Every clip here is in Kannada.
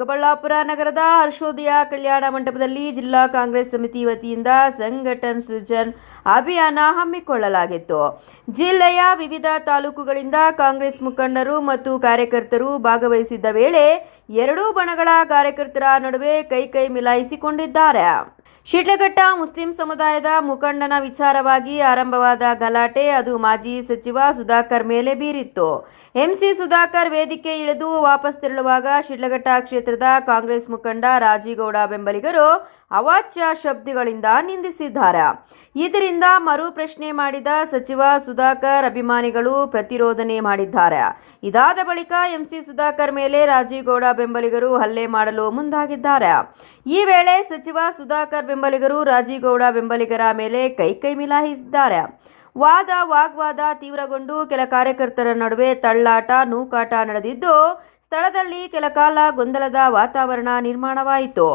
ಚಿಕ್ಕಬಳ್ಳಾಪುರ ನಗರದ ಹರ್ಷೋದಯ ಕಲ್ಯಾಣ ಮಂಟಪದಲ್ಲಿ ಜಿಲ್ಲಾ ಕಾಂಗ್ರೆಸ್ ಸಮಿತಿ ವತಿಯಿಂದ ಸಂಘಟನ್ ಸೃಜನ್ ಅಭಿಯಾನ ಹಮ್ಮಿಕೊಳ್ಳಲಾಗಿತ್ತು. ಜಿಲ್ಲೆಯ ವಿವಿಧ ತಾಲೂಕುಗಳಿಂದ ಕಾಂಗ್ರೆಸ್ ಮುಖಂಡರು ಮತ್ತು ಕಾರ್ಯಕರ್ತರು ಭಾಗವಹಿಸಿದ್ದ ವೇಳೆ ಎರಡೂ ಬಣಗಳ ಕಾರ್ಯಕರ್ತರ ನಡುವೆ ಕೈ ಮಿಲಾಯಿಸಿಕೊಂಡಿದ್ದಾರೆ. ಶಿಡ್ಲಘಟ್ಟ ಮುಸ್ಲಿಂ ಸಮುದಾಯದ ಮುಖಂಡನ ವಿಚಾರವಾಗಿ ಆರಂಭವಾದ ಗಲಾಟೆ ಅದು ಮಾಜಿ ಸಚಿವ ಸುಧಾಕರ್ ಮೇಲೆ ಬೀರಿತ್ತು. ಎಂಸಿ ಸುಧಾಕರ್ ವೇದಿಕೆ ಇಳಿದು ವಾಪಸ್ ತೆರಳುವಾಗ ಶಿಡ್ಲಘಟ್ಟ ಕ್ಷೇತ್ರದ ಕಾಂಗ್ರೆಸ್ ಮುಖಂಡ ರಾಜೀಗೌಡ ಬೆಂಬಲಿಗರು ಅವಾಚ್ಯ ಶಬ್ದಗಳಿಂದ ನಿಂದಿಸಿದ್ದಾರೆ. ಇದರಿಂದ ಮರು ಪ್ರಶ್ನೆ ಮಾಡಿದ ಸಚಿವ ಸುಧಾಕರ್ ಅಭಿಮಾನಿಗಳು ಪ್ರತಿರೋಧನೆ ಮಾಡಿದ್ದಾರೆ. ಇದಾದ ಬಳಿಕ ಎಂಸಿ ಸುಧಾಕರ್ ಮೇಲೆ ರಾಜೀಗೌಡ ಬೆಂಬಲಿಗರು ಹಲ್ಲೆ ಮಾಡಲು ಮುಂದಾಗಿದ್ದಾರೆ. ಈ ವೇಳೆ ಸಚಿವ ಸುಧಾಕರ್ ಬೆಂಬಲಿಗರು ರಾಜೀಗೌಡ ಬೆಂಬಲಿಗರ ಮೇಲೆ ಕೈ ಮಿಲಾಯಿಸಿದ್ದಾರೆ. ವಾಗ್ವಾದ ತೀವ್ರಗೊಂಡು ಕೆಲ ಕಾರ್ಯಕರ್ತರ ನಡುವೆ ತಳ್ಳಾಟ ನೂಕಾಟ ನಡೆದಿದ್ದು ಸ್ಥಳದಲ್ಲಿ ಕೆಲಕಾಲ ಗೊಂದಲದ ವಾತಾವರಣ ನಿರ್ಮಾಣವಾಯಿತು.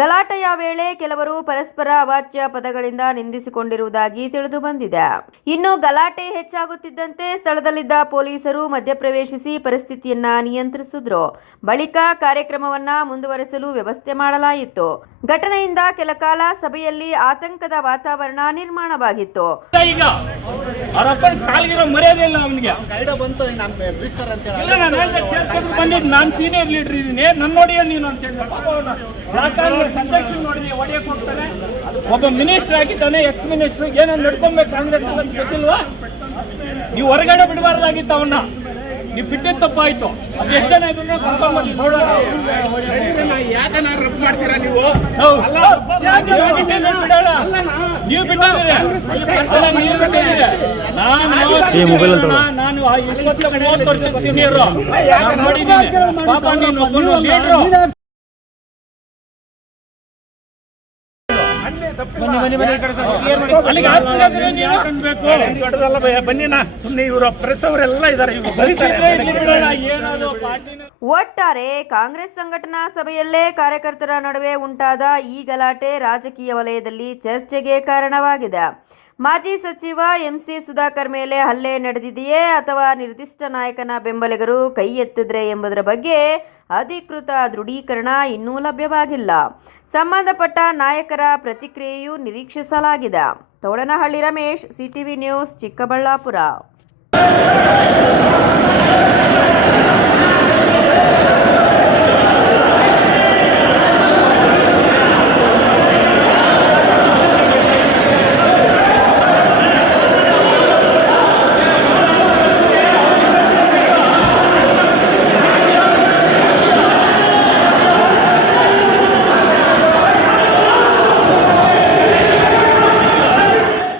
ಗಲಾಟೆಯ ವೇಳೆ ಕೆಲವರು ಪರಸ್ಪರ ಅವಾಚ್ಯ ಪದಗಳಿಂದ ನಿಂದಿಸಿಕೊಂಡಿರುವುದಾಗಿ ತಿಳಿದು ಬಂದಿದೆ. ಇನ್ನು ಗಲಾಟೆ ಹೆಚ್ಚಾಗುತ್ತಿದ್ದಂತೆ ಸ್ಥಳದಲ್ಲಿದ್ದ ಪೊಲೀಸರು ಮಧ್ಯಪ್ರವೇಶಿಸಿ ಪರಿಸ್ಥಿತಿಯನ್ನ ನಿಯಂತ್ರಿಸಿದ್ರು. ಬಳಿಕ ಕಾರ್ಯಕ್ರಮವನ್ನ ಮುಂದುವರೆಸಲು ವ್ಯವಸ್ಥೆ ಮಾಡಲಾಯಿತು. ಘಟನೆಯಿಂದ ಕೆಲಕಾಲ ಸಭೆಯಲ್ಲಿ ಆತಂಕದ ವಾತಾವರಣ ನಿರ್ಮಾಣವಾಗಿತ್ತು. ನಾನು ಸೀನಿಯರ್ ಲೀಡರ್ ಇದ್ದೀನಿ, ನನ್ನ ನೋಡಿ ನೀನು ಅಂತ ಹೊಡೆಯಕ್ಕೆ ಹೋಗ್ತಾನೆ. ಒಬ್ಬ ಮಿನಿಸ್ಟರ್ ಆಗಿದ್ದಾನೆ, ಎಕ್ಸ್ ಮಿನಿಸ್ಟರ್, ಏನನ್ನು ನಡ್ಕೊಬೇಕು ಕಾಂಗ್ರೆಸ್ ಅಂತ ಗೊತ್ತಿಲ್ವಾ? ನೀವು ಹೊರಗಡೆ ಬಿಡಬಾರ್ದಾಗಿತ್ತು ಅವನ್ನ, ನೀವು ಬಿಟ್ಟಿದ್ದು ತಪ್ಪಾಯ್ತು. ಅದು ಎಷ್ಟು ಜನ ಇದ್ರು ನೀವು ಬಿಟ್ಟಿದ್ದೀರಿ. ನಾನು 20-30 ವರ್ಷದ ಸೀನಿಯರ್ ನೋಡಿದ್ದೀನಿ. ಪಾಪ ನೀನು ಲೀಡ್ರು. ಒಟ್ಟಾರೆ ಕಾಂಗ್ರೆಸ್ ಸಂಘಟನಾ ಸಭೆಯಲ್ಲೇ ಕಾರ್ಯಕರ್ತರ ನಡುವೆ ಉಂಟಾದ ಈ ಗಲಾಟೆ ರಾಜಕೀಯ ವಲಯದಲ್ಲಿ ಚರ್ಚೆಗೆ ಕಾರಣವಾಗಿದೆ. ಮಾಜಿ ಸಚಿವ ಎಂಸಿ ಸುಧಾಕರ್ ಮೇಲೆ ಹಲ್ಲೆ ನಡೆದಿದೆಯೇ ಅಥವಾ ನಿರ್ದಿಷ್ಟ ನಾಯಕನ ಬೆಂಬಲಿಗರು ಕೈ ಎತ್ತಿದ್ರೆ ಎಂಬುದರ ಬಗ್ಗೆ ಅಧಿಕೃತ ದೃಢೀಕರಣ ಇನ್ನೂ ಲಭ್ಯವಾಗಿಲ್ಲ. ಸಂಬಂಧಪಟ್ಟ ನಾಯಕರ ಪ್ರತಿಕ್ರಿಯೆಯೂ ನಿರೀಕ್ಷಿಸಲಾಗಿದೆ. ತೋಡನಹಳ್ಳಿ ರಮೇಶ್, ಸಿಟಿವಿ ನ್ಯೂಸ್, ಚಿಕ್ಕಬಳ್ಳಾಪುರ.